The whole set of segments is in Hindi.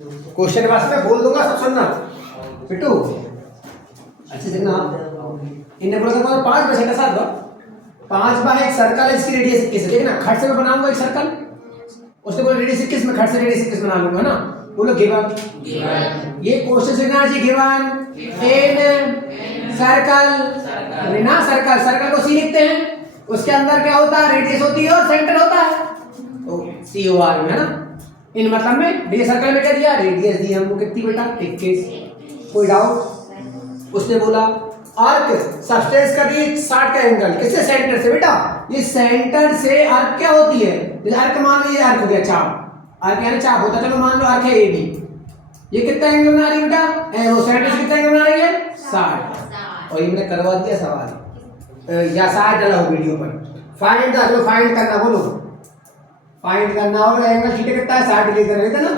क्वेश्चन के बाद मैं बोल दूंगा, सब सुनना बिट्टू अच्छे से ना। इन्हें बोला था 5 बाय 6 7 5 बाय एक सर्कल है, इसकी रेडियस 21 है। देखना खट से मैं बनाऊंगा एक सर्कल, उसने बोला रेडियस 21 में खट से रेडियस 21 बना लूंगा ना। बोलो गिवन, ये क्वेश्चन से ना जी गिवन इन सर्कल ना, सर्कल को सी लिखते हैं, उसके अंदर क्या होता है, रेडियस होती है और सेंटर होता है, तो सी ओ आर में है ना। इन मतलब में ये सर्कल में क्या दिया, रेडियस दी हमको कितनी बेटा 21। कोई डाउट? उसने बोला आर्क सबस्टेंस का भी 60 का एंगल, किससे, सेंटर से बेटा। ये सेंटर से आर्क क्या होती है, आर्क मान लो, ये आर्क हो गया चाप, आर्क यानी चाप होता, चलो मान लो आर्क है ए बी, ये कितना एंगल बना रही है बेटा, वो सेंटर से कितना एंगल बना रही है 60। और ये मैंने करवा दिया सवाल या शायद डाला हो वीडियो पर। फाइंड द, चलो फाइंड करना, बोलो फाइंड करना होगा एंगल थीटा कितना है 60 डिग्री कर रहे थे ना,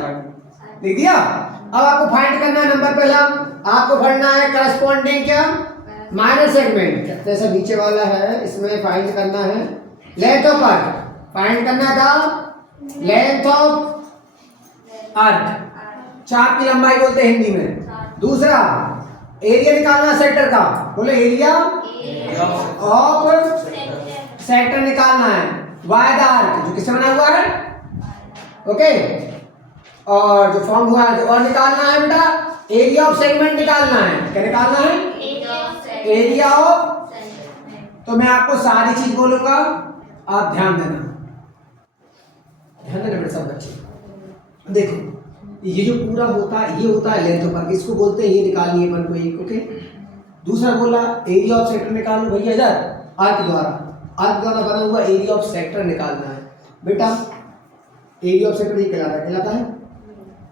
लिख दिया। अब आपको फाइंड करना है नंबर पहला, आपको पढ़ना है करस्पॉन्डिंग क्या, माइनर सेगमेंट, जैसा नीचे वाला है इसमें फाइंड करना है लेंथ ऑफ आर्क, फाइंड करना था लेंथ ऑफ आर्क, चाप की लंबाई बोलते हैं हिंदी में। दूसरा एरिया निकालना सेक्टर का, बोले एरिया ऑफ सेक्टर निकालना है, वाई द आर्क जो किससे बना हुआ है, ओके। और जो फॉर्म हुआ है और निकालना है बेटा एरिया ऑफ सेगमेंट निकालना है, क्या निकालना है, एरिया ऑफ। तो मैं आपको सारी चीज बोलूंगा, आप ध्यान देना, ध्यान देना बेटा सब बच्चे। देखो ये जो पूरा होता है ये होता है लेंथ ऑफ आर्क, इसको बोलते हैं, ये निकालनी है अपन को एक, ओके। दूसरा बोला एरिया ऑफ सेक्टर निकाल लो भैया, इधर आर्क द्वारा बना हुआ एरिया ऑफ सेक्टर निकालना है बेटा। एरिया ऑफ सेक्टर ये कहलाता है।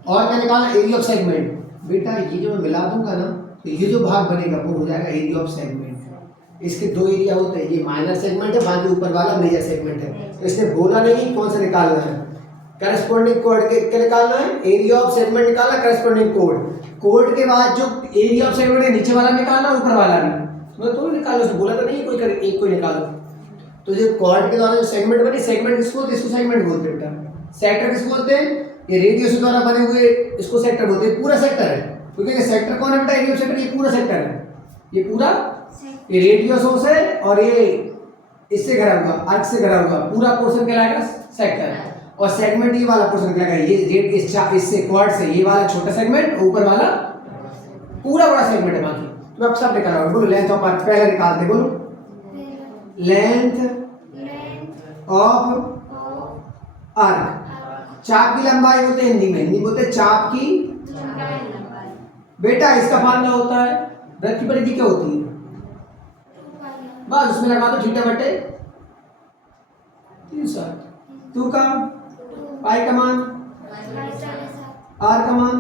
और क्या निकालना, एरिया ऑफ सेगमेंट बेटा, ये जो मैं मिला दूंगा ना तो ये जो भाग बनेगा वो हो जाएगा एरिया ऑफ सेगमेंट। इसके दो एरिया होते हैं, ये माइनर सेगमेंट है, बाकी ऊपर वाला मेजर सेगमेंट है। इसने बोला नहीं कौन सा निकालना है, करस्पॉन्डिंग कोड के क्या निकालना है, एरिया ऑफ सेगमेंट निकालना, करस्पॉन्डिंग कोड के बाद जो एरिया ऑफ सेगमेंट है नीचे वाला निकालना, ऊपर वाला नहीं, मतलब तो निकालो, उसने बोला तो नहीं कोई कर, एक कोई निकालो। तो जो कॉर्ड के द्वारा जो सेगमेंट बने, सेगमेंट किसको बोलते हैं, इसको सेगमेंट बोलते हैं बेटा। सेक्टर किसको बोलते हैं, ये रेडियस द्वारा बने हुए इसको सेक्टर बोलते हैं, पूरा सेक्टर है, क्योंकि ये सेक्टर कौन है बेटा, एरिया ऑफ सेक्टर, ये पूरा सेक्टर है, ये पूरा, ये रेडियसों से और ये इससे घिरा हुआ, आर्क से घिरा हुआ पूरा पोर्शन कहलाएगा सेक्टर। और सेगमेंट ये वाला पोर्शन कहलाएगा, ये रेड इससे क्वाड से ये वाला छोटा सेगमेंट, ऊपर वाला पूरा बड़ा सेगमेंट है। बाकी तो आप सब निकालो, बोलो लेंथ ऑफ आर्क पहले निकालते, बोलो लेंथ ऑफ आर्क, चाप की लंबाई बोलते हैं हिंदी में, हिंदी बोलते हैं चाप की बेटा। इसका फार्मूला होता है, वृत्त की परिधि क्या होती है, बस उसमें लगा दो थीटा बटे 360, टू का पाई का मान आर का मान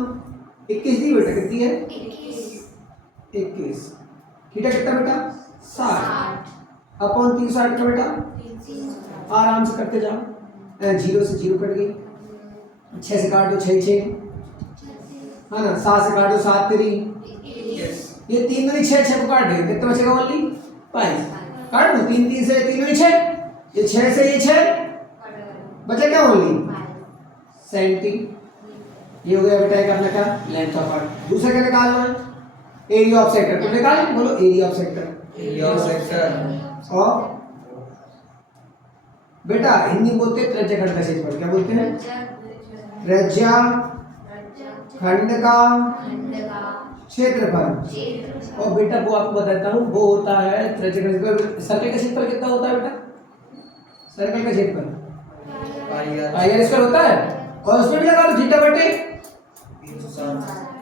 21 दी बेटा, कितनी है 21, थीटा कितना बेटा 60 अपॉन 360 का बेटा, आराम से करते जाओ, 0 से 0 कट गई, 6 से काट दो 6 6 है ना, 7 से काट दो 7 3, ये 3 दूनी 6 6 को काट दे, कितना बचेगा ओनली 5, काट दो 3 3 से 3 दूनी 6, ये 6 से ये 6 बचे क्या ओनली 70। ये हो गया बेटा एक अपना क्या लेंथ ऑफ आर्क। दूसरा क्या निकालना है, एरिया ऑफ सेक्टर, तो निकाल बोलो area of sector, area of sector और बेटा हिंदी बोलते हैं त्रिज्या खंड का क्षेत्रफल, क्या बोलते हैं, त्रिज्या खंड का क्षेत्रफल। और बेटा वो आपको बताता हूँ, वो होता है त्रिज्या खंड का, सर्कल का क्षेत्रफल कितना होता है बेटा, सर्कल का क्षेत्रफल पाई आर स्क्वायर होता है, और उसमें भी लगा दो थीटा बटे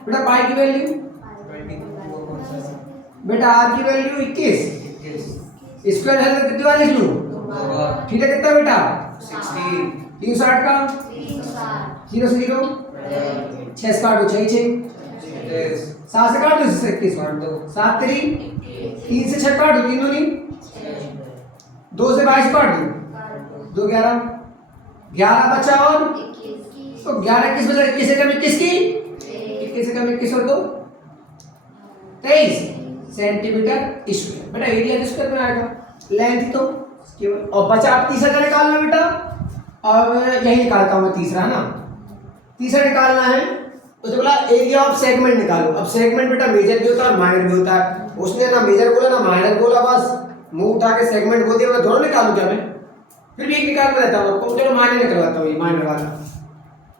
बेटा, पाई की वैल्यू बेटा, आर की वैल्यू 21, स्क्वायर है तो कितनी वाली लिख लूं, थीटा कितना बेटा 60, 360 का 0 से 0, 6 से काट दो 6 6, 7 से काट दो 21 काट दो 7 3, 3 से 6 काट दो 3 दूनी, 2 से 22 काट दो 2 11, 11 बचा और तो 11 21 बचा, 21 से कम 21 की 21 से कम 21 और 2 23 सेंटीमीटर स्क्वायर बेटा, एरिया स्क्वायर में आएगा, लेंथ तो केवल। और बचा आप तीसरा का निकालना बेटा, अब यही निकालता हूं मैं तीसरा, है ना, तीसरा निकालना है तो बोला एरिया ऑफ सेगमेंट निकालो। अब सेगमेंट बेटा मेजर भी होता है और माइनर भी होता है। उसने ना मेजर बोला ना माइनर बोला, बस मुंह उठा के सेगमेंट बोल दिया। मैं दोनों निकालूं क्या? मैं फिर भी एक निकाल के रहता हूँ आपको। चलो माइनर निकलवाता हूँ, ये माइनर वाला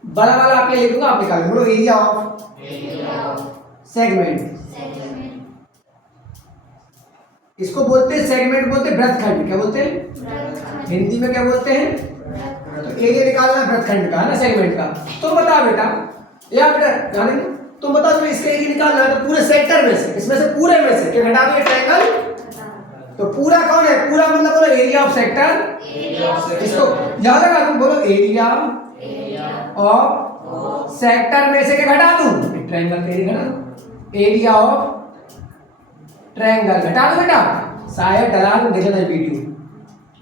बड़ा वाला आपके लिख दूंगा, आप निकाल बोलो एरिया ऑफ सेगमेंट। इसको बोलते हैं सेगमेंट, बोलते हैं वृत्तखंड। क्या बोलते हैं हिंदी में? क्या बोलते हैं? तो एरिया निकालना है वृत्तखंड का, है ना, सेगमेंट का। तो बता बेटा, या बेटा जाने दो, तुम बताओ तुम्हें इसका एरिया निकालना है तो पूरे सेक्टर में से, इसमें से पूरे में से क्या घटा दो ट्रायंगल। तो पूरा कौन है? पूरा मतलब बोलो एरिया ऑफ सेक्टर। इसको याद लगा तुम बोलो एरिया ऑफ सेक्टर में से क्या घटा दूं? ट्रायंगल का एरिया घटा दो। एरिया ऑफ ट्रायंगल घटा दो बेटा। शायद डरा दो, देखना वीडियो।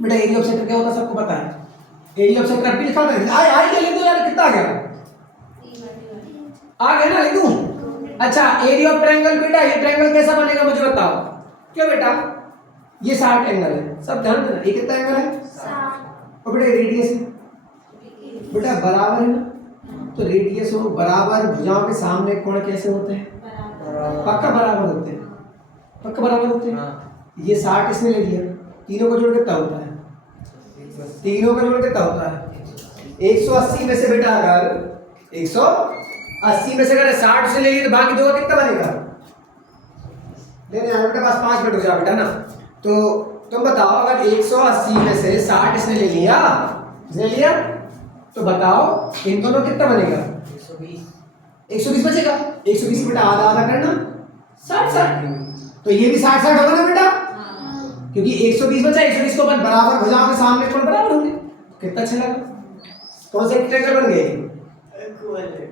बेटा एरिया ऑफ सेक्टर क्या होता है सबको पता है। एरिया ऑफ सेक्टर भी लिखा था। आई क्या लिख दो यार, कितना आ गया? आ गया ना, लिख दूं? अच्छा एरिया ऑफ ट्रायंगल बेटा, ये ट्रायंगल कैसा बनेगा मुझे बताओ। क्यों बेटा? ये 60 एंगल है, सब ध्यान देना। ये कितना एंगल है? 60। और बेटा रेडियस है बेटा बराबर है ना, तो रेडियस हो बराबर, भुजाओं के सामने कोण कैसे होते हैं? पक्का बराबर होते हैं, पक्का बराबर होते हैं। ये 60 इसने ले लिया, तीनों को जोड़ कितना होता है? तीनों का जोड़ कितना होता है? 180 में से बेटा अगर 180 में से अगर 60 से ले लिए तो बाकी दो का कितना बनेगा? लेने आने के पास 5 मिनट हो जाए बेटा ना। तो तुम बताओ अगर 180 में से 60 इसने ले लिया तो बताओ इन दोनों कितना बनेगा? 120 बचेगा। 120 बेटा आधा आधा करना, 60 तो ये भी 60 होगा ना बेटा, क्योंकि 120 बचा। 120 को अपन बराबर भुजाओं के सामने कोण बराबर होंगे। कितना अच्छा लगा? कौन सा ट्रायंगल बन गया?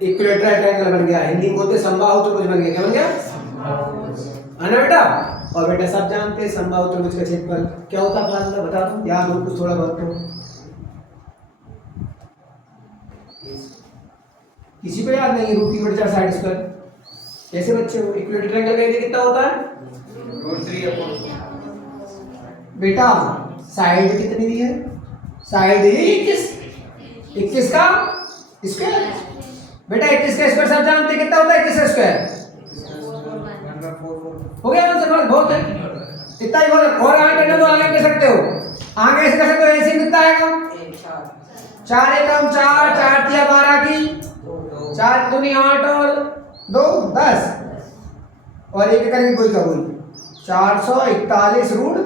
इक्विलेटरल ट्रायंगल बन गया। हिंदी में बोलते समबाहु त्रिभुज बन गया। क्या बन गया? है ना बेटा। और बेटा सब जानते हैं समबाहु त्रिभुज का क्षेत्रफल क्या होता है? फार्मूला बता दो, याद हो कुछ थोड़ा बहुत तो। किसी को याद नहीं? Root 3/4 side square. कैसे बच्चे हो? इक्विलेटरल ट्रायंगल का एरिया कितना होता है? बेटा साइड कितनी दी है? साइड 21 का स्क्वायर। बेटा 21 का स्क्वायर सब जानते हैं कितना होता है? 21 का स्क्वायर हो गया आंसर। बहुत है, इतना ही बोलो। और आगे करना तो आगे कर सकते हो, आगे ऐसे कर सकते हो। ऐसे कितना आएगा? 4 एकम 4, 4 तिया 12 की 4 दूनी 8 और 2 10 और एक करेंगे कोई कबूल 441 रूट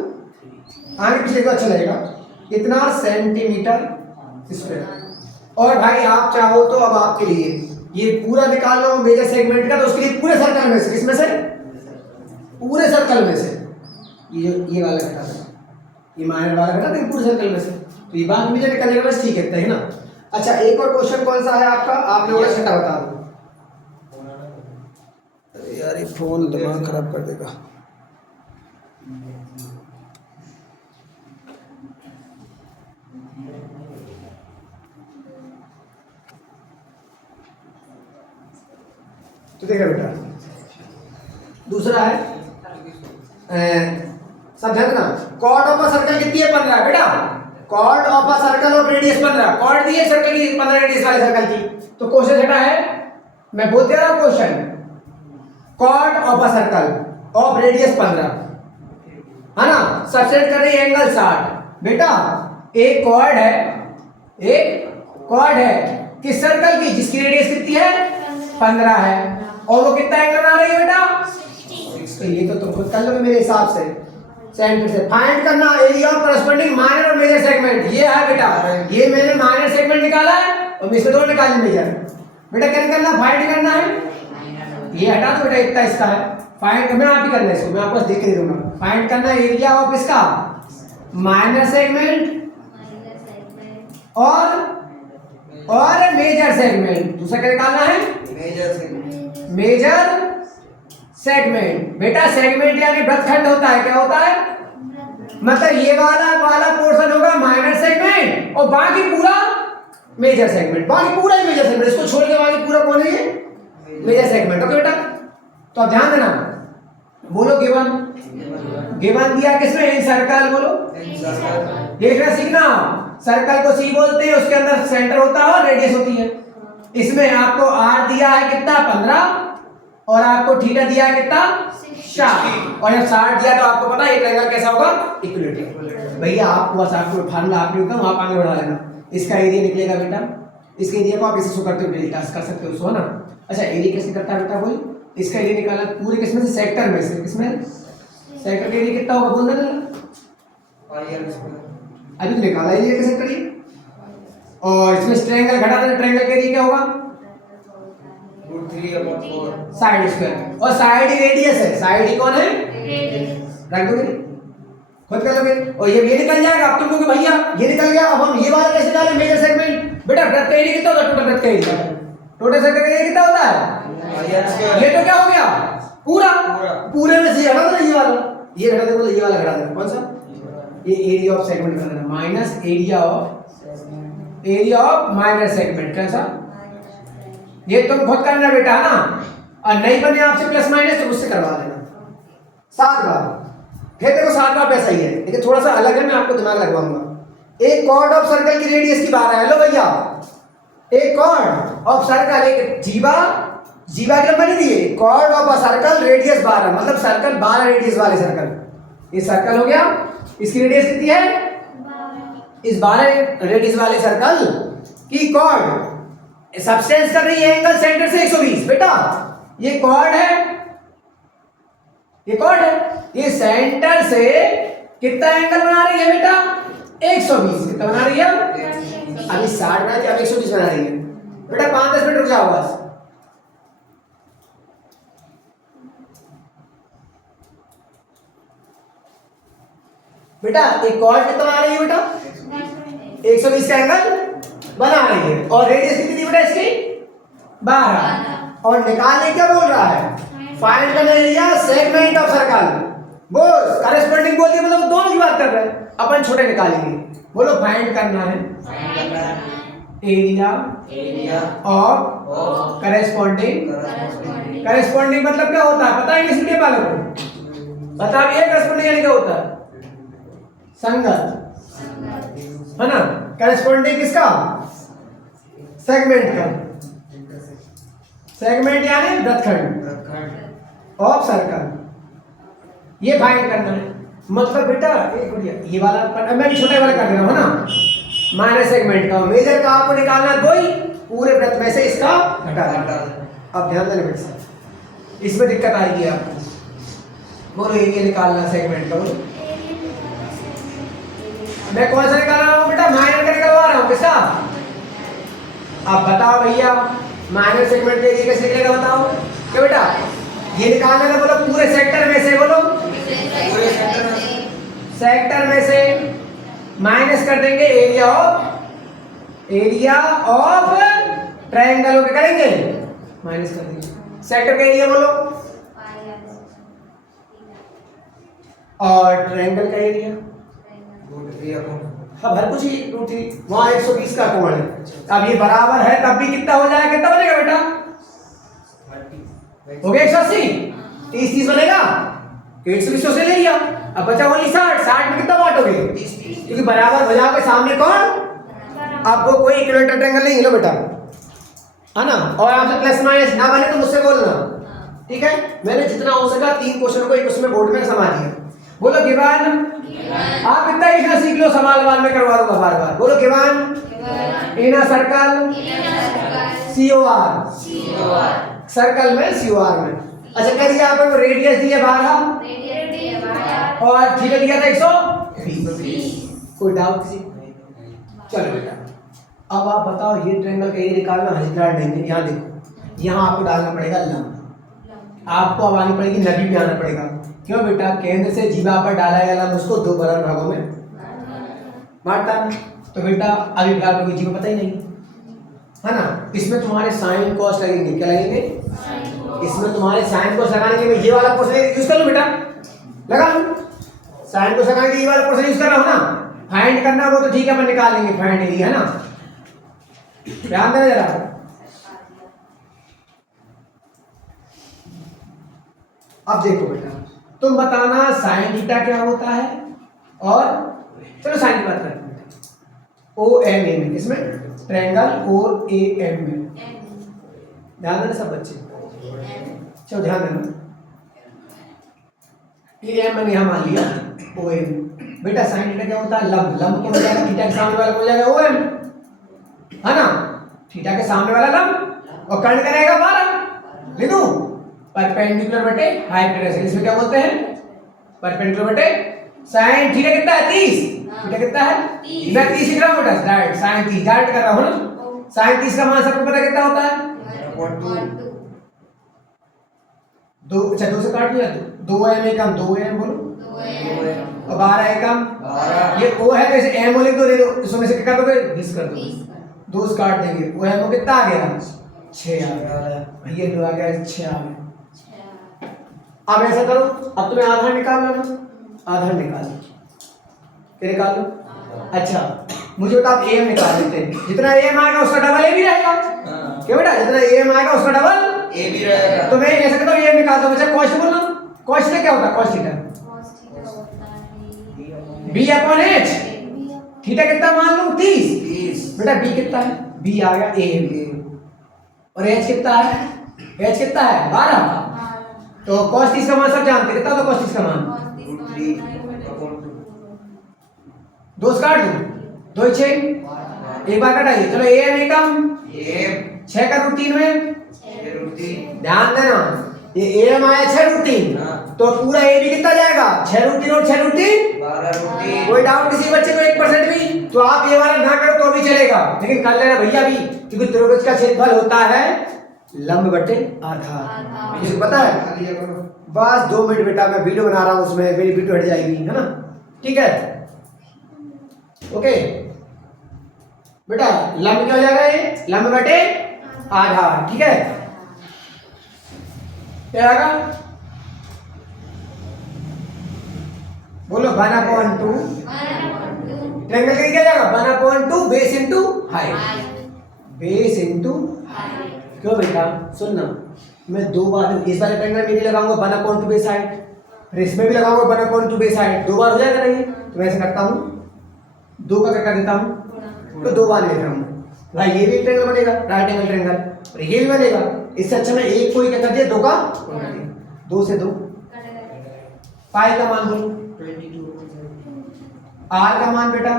आगे पीछे को अच्छा लगेगा इतना सेंटीमीटर स्क्वायर। और भाई आप चाहो तो अब आपके लिए ये पूरा निकाल लो मेजर सेगमेंट का, तो उसके लिए पूरे सर्कल में से, किसमें से? पूरे सर्कल में से ये वाला घटा देना, ये माइनर वाला घटा देंगे पूरे सर्कल में से, तो ये बात मुझे निकलेगा बस। ठीक है ना। अच्छा एक और क्वेश्चन कौन सा है आपका? आप लोगों ने छठा बता दो। अरे यार ये फोन दिमाग खराब कर देगा। तो देखा बेटा दूसरा है सब ध्यान देना। कॉर्ड ऑफ अ सर्कल कितनी है? 15 बेटा। Chord of a circle of radius 15। Chord दी है सर्कल की 15 रेडियस वाले सर्कल की। तो क्वेश्चन छठा है, मैं बोलते रहा हूं question. Chord of a circle of radius 15 है ना, सबसेट कर रही है एंगल 60। बेटा एक कॉर्ड है किस सर्कल की? जिसकी रेडियस कितनी है? 15 है। और वो कितना एंगल बना रही है बेटा? तो ये तो तुम खुद कर लो मेरे हिसाब से। सेंटर से फाइंड करना एरिया ऑफ करस्पॉन्डिंग माइनर और मेजर सेगमेंट। ये है बेटा, ये मैंने माइनर सेगमेंट निकाला है और इसमें दो निकाले मेजर। बेटा क्या निकालना? फाइंड करना है। ये हटा दो बेटा, इतना इसका है। फाइंड मैं आप ही करना है इसको, मैं आपको देख के दूंगा। फाइंड करना एरिया ऑफ इसका माइनर सेगमेंट और मेजर सेगमेंट। दूसरा क्या निकालना है? Major segment. बेटा सेगमेंट यानी वृत्तखंड होता है। क्या होता है? मतलब ये वाला पोर्शन होगा माइनर सेगमेंट और बाकी पूरा मेजर सेगमेंट। बाकी पूरा ही मेजर सेगमेंट, इसको छोड़ के बाकी पूरा कौन है? ये मेजर सेगमेंट। ओके बेटा, तो अब ध्यान देना, बोलो गिवन दिया किसमें? इन सर्कल। बोलो देखना सीखना। सर्कल को सी बोलते हैं, उसके अंदर सेंटर होता है और रेडियस होती है। इसमें आपको आर दिया है कितना 15 और आपको थीटा दिया है कितना 60 और जब 60 दिया तो आपको पता है ये ट्रायंगल कैसा होगा इक्विलेटरल। भैया आपको बस आपको फार्मूला आपने एकदम आप आगे बढ़ा लेना। इसका एरिया निकलेगा बेटा, इसके एरिया को आप इसे शो करते हो डेल्टा कर सकते हो उसको ना। अच्छा एरिया कैसे करता है बेटा कोई, इसका एरिया निकालना पूरे किसमें से सेक्टर में से, किसमें सेक्टर का एरिया कितना होगा बोल देना अभी तो निकाला एरिया का सेक्टर ये। और इसमें ट्रायंगल घटा देना, ट्रायंगल का एरिया क्या होगा √3/4 साइड स्क्वायर और साइड ही रेडियस है, साइड ही कौन है रख दोगे खुद कर लोगे और ये निकल जाएगा। अब तुम कहोगे भैया ये निकल गया अब हम ये वाला कैसे डालें मेजर सेगमेंट। बेटा वृत्त का एरिया कितना होता है, टोटल वृत्त का एरिया, टोटल सेक्टर का एरिया कितना होता है ये तो क्या हो गया पूरा, पूरे में से हटा देना ये वाला, ये घटा देना ये वाला घटा देना कौन सा ये एरिया ऑफ सेगमेंट कर देना minus area of minor segment कैसा, ये तुम खुद करना बेटा है ना। और नहीं बने आपसे प्लस माइनस तो मुझसे करवा लेना 7 बार। फिर देखो 7 बार वैसा ही है लेकिन थोड़ा सा अलग है, मैं आपको दिमाग लगवाऊंगा। एक कॉर्ड ऑफ सर्कल की रेडियस की बात है, हेलो भैया एक कॉर्ड ऑफ सर्कल एक जीवा की लंबाई नहीं दी है, chord of a circle radius 12 मतलब सर्कल 12 रेडियस वाले सर्कल, ये सर्कल हो गया इसकी रेडियस कितनी है इस 12 रेडियस वाले सर्कल की कॉर्ड सब्सटेंस कर रही है एंगल सेंटर से 120। बेटा ये कॉर्ड है, ये कॉर्ड है, ये सेंटर से कितना एंगल बना रही है बेटा 120। कितना बना रही है अभी 60 बना थी अब 120 बना रही है। बेटा 5-10 मिनट रुक जाओ बस। बेटा एक कॉर्ड कितना बना रही है बेटा 120 का एंगल बना रही है और रेडियस कितनी थी बेटा इसकी 12 और निकालने क्या बोल रहा है फाइंड करना एरिया सेगमेंट ऑफ सर्कल। बोल करेस्पॉन्डिंग बोल दिया मतलब दोनों की बात कर रहे हैं, अपन छोटे निकालेंगे। बोलो फाइंड करना है एरिया ऑफ करेस्पॉन्डिंग। करेस्पॉन्डिंग मतलब क्या होता है पता है किसी के वालों को बता भी है करेस्पॉन्डिंग यानी क्या होता है संगत है ना। करेस्पॉन्डिंग किसका सेगमेंट का, सेगमेंट यानी वृत्तखंड ऑफ सर्कल, ये फाइंड करना है। मतलब बेटा एक मिनट ये वाला मैं छोटे वाला कर रहा हूं ना माइनर सेगमेंट का मेजर का आपको निकालना कोई पूरे वृत्त में से इसका घटा देना। अब ध्यान देना बेटा इसमें दिक्कत आएगी आपको। बोलो एरिया निकालना सेगमेंट का, बोलो मैं कौन सा निकाल रहा हूँ बेटा माइनर का निकलवा रहा हूँ किसका। अब बताओ भैया माइनर सेगमेंट के एरिया कैसे निकलेगा बताओ क्या बेटा ये निकालना है। बोलो पूरे सेक्टर में से, बोलो पूरे सेक्टर में से माइनस कर देंगे एरिया ऑफ ट्रायंगल के करेंगे माइनस कर देंगे सेक्टर का एरिया बोलो और ट्रायंगल का एरिया हाँ हर कुछ ही √3 वहां 120 का कोण है। अब ये बराबर है तब भी कितना हो जाएगा, कितना बनेगा बेटा हो गया 180 30 बनेगा 120 से ले लिया। अब बचा ओनली 60 में कितना बांटोगे 30 क्योंकि बराबर भुजाओं के सामने कौन आपको कोई इक्विलेटरल ट्रायंगल नहीं लो बेटा है ना। और आपसे प्लस माइनस ना बने तो मुझसे बोलना ठीक है। मैंने जितना हो सका 3 क्वेश्चन को एक उसमें बोर्ड में समा दिया। बोलो गिवन आप इतना लिखना सीख लो सवाल वाल में करवा दूंगा बार बार। बोलो given in a circle COR circle में COR में। अच्छा कह दिया आपको रेडियस दिया 12 और थीटा दिया था 120। कोई डाउट किसी चलो बेटा अब आप बताओ ये ट्रायंगल का ये निकालना हजिग्राड देंगे। यहाँ देखो यहाँ आपको डालना पड़ेगा लंब, आपको अब आनी पड़ेगी नबी में आना पड़ेगा। क्यों बेटा केंद्र से जीवा पर डाला गया लंब उसको 2 बराबर भागों में बांटता है। तो बेटा अभी फिलहाल कोई जीवा पता ही नहीं है ना। इसमें तुम्हारे साइन कॉस लगेंगे, क्या लगेंगे इसमें तुम्हारे साइन कॉस लगाने के लिए ये वाला पोर्शन यूज कर लो बेटा लगा लो। साइन कॉस लगाने के लिए ये वाला पोर्शन यूज कर रहा हो ना। फाइंड करना वो तो ठीक है अपन निकाल लेंगे फाइंड एरिया है ना। ध्यान देना जरा अब देखो बेटा तुम बताना साइन थीटा क्या होता है और चलो साइन की बात करते हैं OMA में, इसमें ट्रायंगल OAM में ध्यान देना सब बच्चे, चलो ध्यान देना। ये एम मैंने यहाँ मान लिया ओ एम। बेटा साइन थीटा क्या होता है? लंब। लंब क्या हो जाएगा? थीटा के सामने वाला हो जाएगा ओ एम, है ना? थीटा के सामने वाला लंब और कर्ण का रहेगा 12। लिखूं परपेंडिकुलर बटे हाइपोटेनस, इसमें क्या बोलते हैं? परपेंडिकुलर बटे साइन थीटा कितना है? 30। थीटा कितना है? मैं 30 लिख रहा हूँ बेटा, डायरेक्ट साइन 30 डायरेक्ट कर रहा हूँ ना। साइन 30 का मान सबको पता कितना होता है? 2। अच्छा 2 से काट लिया, 2 एम एकम 2 एम बोलो, और 12 एकम 12। ये ओ है तो इसे एम लिख दो, दे दो, इसमें से क्या कर दोगे? 20 कर दो, 2 से काट देंगे। ओ एम कितना आ गया? 6 आ गया। ये जो आ गया 6 आ गया। अब ऐसा करो, अब तुम्हें आधार निकालना ना, आधार निकालो, क्या निकाल लो? अच्छा मुझे बता, आप एम निकाल लेते हैं, जितना एम आएगा उसका डबल ए भी रहेगा। क्या बेटा? जितना एम आएगा उसका डबल ए भी रहेगा। तो मैं ऐसा करता हूं, एम निकाल दो। बच्चा कॉस्ट बोलना, कॉस्ट क्या होता है? Cos theta B upon H. Theta कितना मान लो? 30। बेटा बी कितना है? बी आ गया ए, और एच कितना है? एच कितना है? 12। तो cos 30 का मान सब जानते, कितना होता cos 30 का मान? 2 से काट दो, 2 6 एक बार कटाइए। चलो ए एम एकम 6 का रूट 3 में, ध्यान देना ये ए एम आया 6 रूट 3, तो पूरा ए भी कितना जाएगा? 6 रूट 3 और 6 रूट 3 12 रूट 3। कोई डाउट किसी बच्चे को 1% भी? तो आप ये वाला ना करो तो भी चलेगा, लेकिन कर लेना भैया भी, क्योंकि त्रिभुज का क्षेत्रफल होता है लंब बटे आधार। मुझे पता है। बस 2 मिनट बेटा, मैं वीडियो बना रहा हूँ, उसमें मेरी वीडियो हट जाएगी, है ना? ठीक है, ओके बेटा। लंब क्या हो जाएगा? ये लंब बटे आधार, ठीक है? क्या आएगा? बोलो 1/2। ट्रायंगल का क्या जाएगा? 1/2 base into height, base into height. क्यों बेटा? सुनना, मैं 2 बार इस वाले ट्रायंगल में भी लगाऊंगा 1/2 बेस हाइट, फिर इसमें भी लगाऊंगा 1/2 बेस हाइट। 2 बार हो जाएगा नहीं? तो मैं ऐसे करता हूं, 2 का क्या कर देता हूं, तो 2 बार लिख रहा हूं भाई। ये भी ट्रायंगल बनेगा, राइट एंगल ट्रायंगल, और ये भी बनेगा। इससे अच्छा मैं एक को ही क्या कर दिया, 2 का 2 से 2। पाई का मान बोलो 22। आर का मान बेटा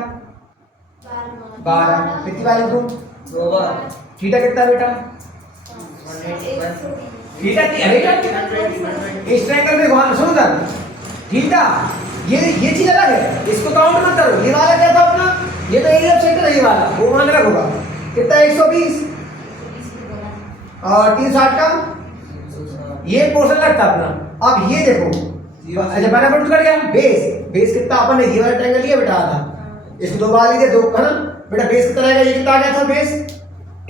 12। कितनी बार लिखूं? 2 बार। थीटा कितना बेटा? थीटा इस ट्रायंगल में वहां सुनो ना, थीटा ये चीज अलग है, इसको काउंट मत करो। ये वाला क्या था अपना? ये तो एरिया ऑफ सेंटर है, ये वाला वो मान अलग होगा। कितना? 120 और 360 का ये पोर्शन लगता अपना। अब ये देखो, अच्छा 1/2 कर गया। बेस कितना अपन ने ये वाला ट्रायंगल लिया बेटा आधा, इसको 2 बार लिए 2, है ना बेटा? बेस कितना रहेगा? ये कितना आ गया था बेस?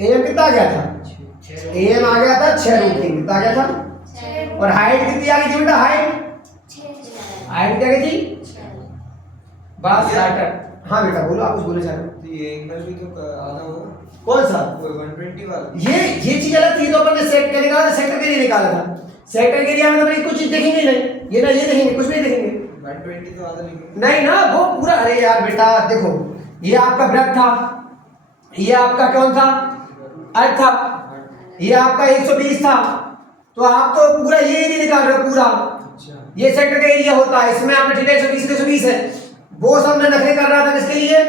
एम कितना आ गया था? एम आ गया था 6 रूट 3। कितना आ गया था? और हाइट कितनी आ गई थी बेटा? हाइट क्या गई थी? बस स्टार्टर। हाँ बेटा बोलो, आप कुछ बोले चाह रहे हो? ये एंगल भी तो आधा होगा। कौन सा? 120 वाला। ये चीज अलग थी, तो अपन ने सेट के निकाला था, सेक्टर के लिए निकाला था। सेक्टर के लिए हम अपनी कुछ चीज देखेंगे नहीं, ये ना ये देखेंगे, कुछ नहीं देखेंगे। 120 तो आधा लिखेंगे। नहीं ना, वो पूरा। अरे यार बेटा देखो, ये आपका वृत्त था, ये आपका कौन था? अर्थ था, ये आपका 120 था, तो आप तो पूरा ये नहीं निकाल रहे हो पूरा। ये सेक्टर का एरिया होता है, इसमें आपने थीटा 120 के 120 है, वो सब मैं नखरे कर रहा था। किसके लिए?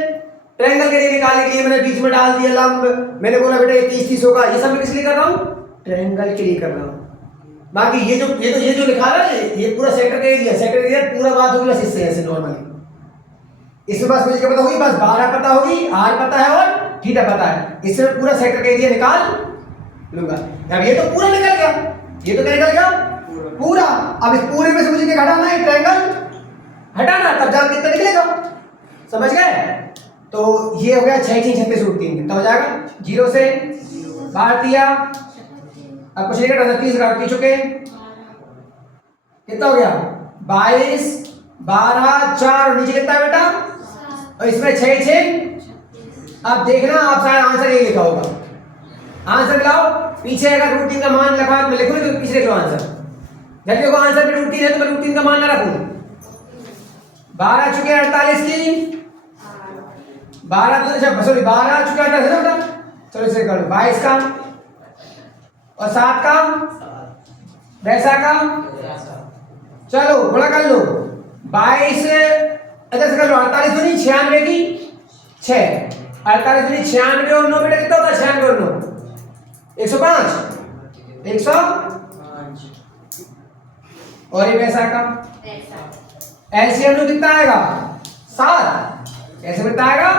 ट्रायंगल के लिए निकालने के लिए मैंने बीच में डाल दिया लंब। मैंने बोला बेटा ये 30 होगा। ये सब मैं किस लिए कर रहा हूँ? ट्रायंगल के लिए कर रहा हूँ। बाकी ये जो लिखा रहा है ये पूरा सेक्टर का एरिया, सेक्टर एरिया पूरा बात होगी बस इससे, ऐसे नॉर्मली। इसमें बस मुझे क्या पता होगी? बस 12 पता होगी, आर पता है और थीटा पता है। इससे पूरा सेक्टर का एरिया निकाल लूंगा। अब ये तो पूरा निकल गया, ये तो क्या निकल गया? पूरा। अब इस पूरे में से मुझे क्या हटाना है? ट्रायंगल हटाना, तब जाके कितना निकलेगा। समझ गए? तो ये हो गया 6 6 36 रूट 3। कितना हो जाएगा? 0 से बाहर दिया, अब कुछ नहीं करना, 30 काट चुके। कितना हो गया? 22 12 4 और नीचे कितना है बेटा? और इसमें 6 6। अब देखना आप शायद आंसर ये लिखा होगा। आंसर मिलाओ, पीछे अगर रूट 3 का मान लिखा मैं लिखूं तो पीछे लिखो आंसर। जब देखो आंसर में रूट 3 है तो मैं रूट 3 का मान ना रखूं। 12 चुके 48 की 12 तो अच्छा सॉरी 12 चुके 48 है ना बेटा। चलो इसे कर लो 22 का और 7 का वैसा का। चलो बड़ा कर लो 22 ऐसे कर लो 48 दूनी 96 की 6 48 दूनी 96 और 9 बेटा कितना होता है 96 और 9 105 100 और ये वैसा का एलसीएम में कितना आएगा 7 कैसे कितना आएगा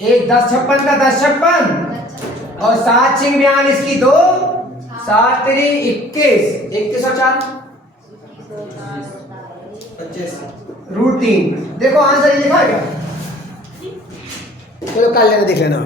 1 10 56 का 10 56 और 7 6 42 की 2 7 3 21 21 और 4 25 √3 देखो आंसर ये लिखा है क्या चलो कल लेकर देख लेना।